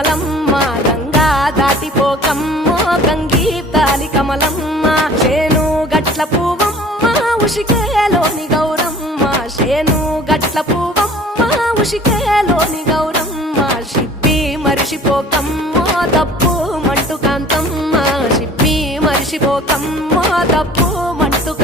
కమలమ్మ గంగా దాటిపోకమ్మ గంగీతాలి కమలమ్మ శేను గట్ల పువ్వమ్మ ఉషికేలోని గౌరమ్మ శేను గట్ల పువ్వమ్మ ఉషికేలోని గౌరమ్మ షిప్పి మరిషిపోకమ్మ తప్పు మంటు కాంతమ్మ షిప్పి మరిషిపోకమ్మ తప్పు మంటు